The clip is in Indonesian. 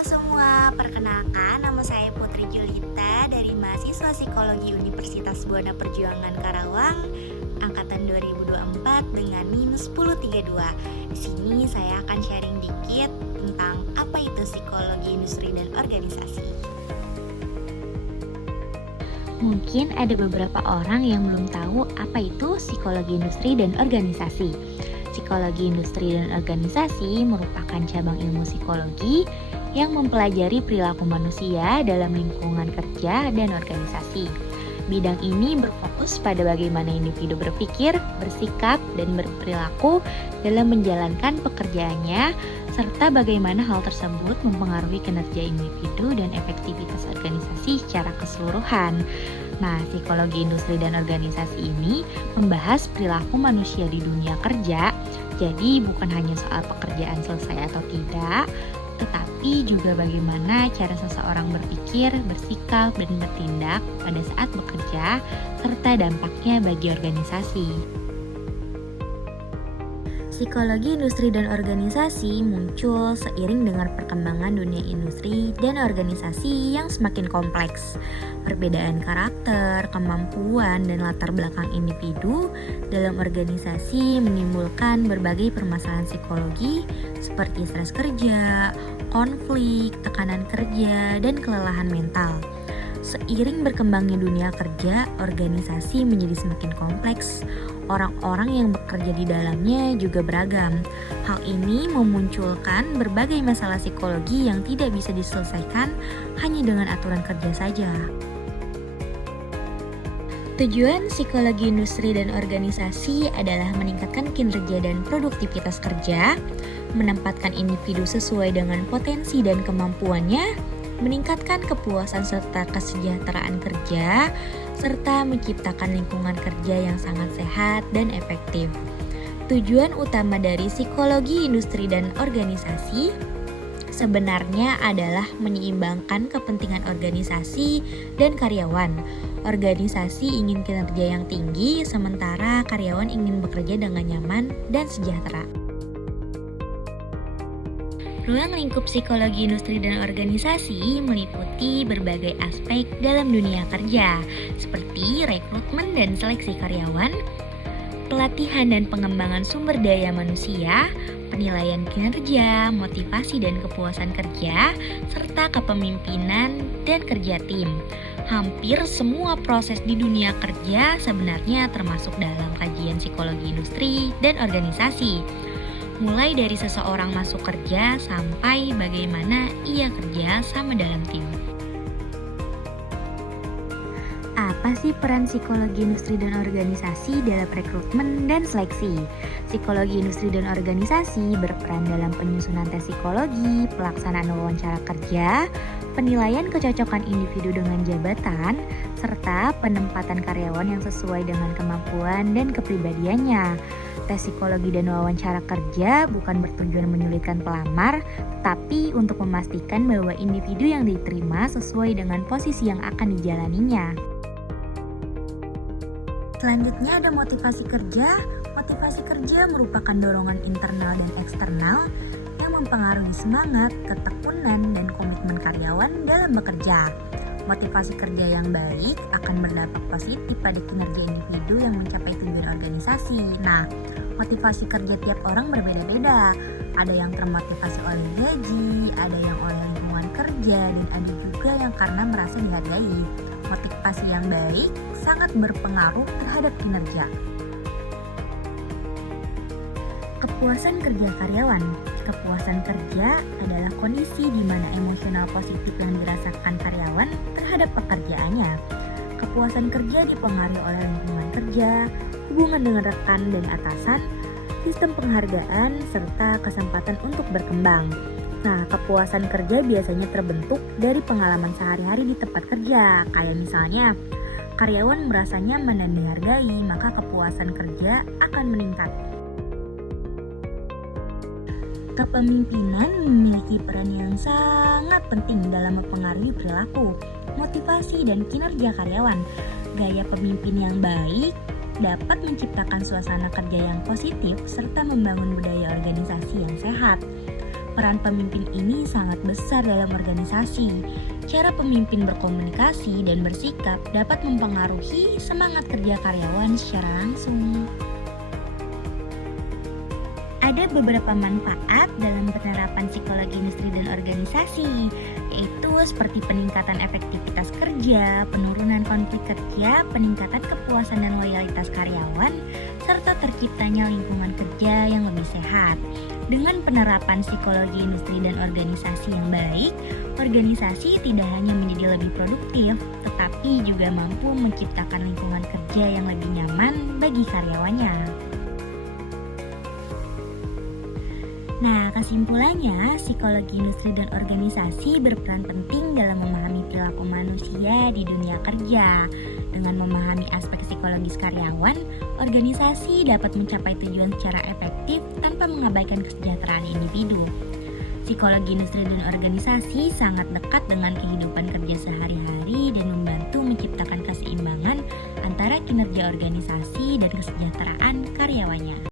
Halo semua, perkenalkan nama saya Putri Julita dari mahasiswa Psikologi Universitas Buana Perjuangan Karawang angkatan 2024 dengan minus 1032. Di sini saya akan sharing dikit tentang apa itu psikologi industri dan organisasi. Mungkin ada beberapa orang yang belum tahu apa itu psikologi industri dan organisasi. Psikologi industri dan organisasi merupakan cabang ilmu psikologi yang mempelajari perilaku manusia dalam lingkungan kerja dan organisasi. Bidang ini berfokus pada bagaimana individu berpikir, bersikap, dan berperilaku dalam menjalankan pekerjaannya, serta bagaimana hal tersebut mempengaruhi kinerja individu dan efektivitas organisasi secara keseluruhan. Nah, psikologi industri dan organisasi ini membahas perilaku manusia di dunia kerja, jadi bukan hanya soal pekerjaan selesai atau tidak, tetapi juga bagaimana cara seseorang berpikir, bersikap, dan bertindak pada saat bekerja, serta dampaknya bagi organisasi. Psikologi industri dan organisasi muncul seiring dengan perkembangan dunia industri dan organisasi yang semakin kompleks. Perbedaan karakter, kemampuan, dan latar belakang individu dalam organisasi menimbulkan berbagai permasalahan psikologi seperti stres kerja, konflik, tekanan kerja, dan kelelahan mental. Seiring berkembangnya dunia kerja, organisasi menjadi semakin kompleks. Orang-orang yang bekerja di dalamnya juga beragam. Hal ini memunculkan berbagai masalah psikologi yang tidak bisa diselesaikan hanya dengan aturan kerja saja. Tujuan psikologi industri dan organisasi adalah meningkatkan kinerja dan produktivitas kerja, menempatkan individu sesuai dengan potensi dan kemampuannya, meningkatkan kepuasan serta kesejahteraan kerja, serta menciptakan lingkungan kerja yang sangat sehat dan efektif. Tujuan utama dari psikologi industri dan organisasi sebenarnya adalah menyeimbangkan kepentingan organisasi dan karyawan. Organisasi ingin kinerja yang tinggi, sementara karyawan ingin bekerja dengan nyaman dan sejahtera. Ruang lingkup psikologi industri dan organisasi meliputi berbagai aspek dalam dunia kerja, seperti rekrutmen dan seleksi karyawan, pelatihan dan pengembangan sumber daya manusia, penilaian kinerja, motivasi dan kepuasan kerja, serta kepemimpinan dan kerja tim. Hampir semua proses di dunia kerja sebenarnya termasuk dalam kajian psikologi industri dan organisasi. Mulai dari seseorang masuk kerja sampai bagaimana ia kerja sama dalam tim. Apa sih peran psikologi industri dan organisasi dalam rekrutmen dan seleksi? Psikologi industri dan organisasi berperan dalam penyusunan tes psikologi, pelaksanaan wawancara kerja, penilaian kecocokan individu dengan jabatan, serta penempatan karyawan yang sesuai dengan kemampuan dan kepribadiannya. Tes psikologi dan wawancara kerja bukan bertujuan menyulitkan pelamar, tapi untuk memastikan bahwa individu yang diterima sesuai dengan posisi yang akan dijalaninya. Selanjutnya ada motivasi kerja. Motivasi kerja merupakan dorongan internal dan eksternal yang mempengaruhi semangat, ketekunan, dan komitmen karyawan dalam bekerja. Motivasi kerja yang baik akan berdampak positif pada kinerja individu yang mencapai tujuan organisasi. Nah, motivasi kerja tiap orang berbeda-beda. Ada yang termotivasi oleh gaji, ada yang oleh lingkungan kerja, dan ada juga yang karena merasa dihargai. Motivasi yang baik sangat berpengaruh terhadap kinerja. Kepuasan kerja karyawan. Kepuasan kerja adalah kondisi di mana emosional positif yang dirasakan karyawan terhadap pekerjaannya. Kepuasan kerja dipengaruhi oleh lingkungan kerja, hubungan dengan rekan dan atasan, sistem penghargaan, serta kesempatan untuk berkembang. Nah, kepuasan kerja biasanya terbentuk dari pengalaman sehari-hari di tempat kerja, kayak misalnya karyawan merasa nyaman dan dihargai, maka kepuasan kerja akan meningkat. Kepemimpinan memiliki peran yang sangat penting dalam mempengaruhi perilaku, motivasi, dan kinerja karyawan. Gaya pemimpin yang baik dapat menciptakan suasana kerja yang positif serta membangun budaya organisasi yang sehat. peran pemimpin ini sangat besar dalam organisasi. Cara pemimpin berkomunikasi dan bersikap dapat mempengaruhi semangat kerja karyawan secara langsung. Ada beberapa manfaat dalam penerapan psikologi industri dan organisasi, yaitu seperti peningkatan efektivitas kerja, penurunan konflik kerja, peningkatan kepuasan dan loyalitas karyawan, serta terciptanya lingkungan kerja yang lebih sehat. Dengan penerapan psikologi industri dan organisasi yang baik, organisasi tidak hanya menjadi lebih produktif, tetapi juga mampu menciptakan lingkungan kerja yang lebih nyaman bagi karyawannya. Nah, kesimpulannya, psikologi industri dan organisasi berperan penting dalam memahami perilaku manusia di dunia kerja. Dengan memahami aspek psikologis karyawan, organisasi dapat mencapai tujuan secara efektif tanpa mengabaikan kesejahteraan individu. Psikologi industri dan organisasi sangat dekat dengan kehidupan kerja sehari-hari dan membantu menciptakan keseimbangan antara kinerja organisasi dan kesejahteraan karyawannya.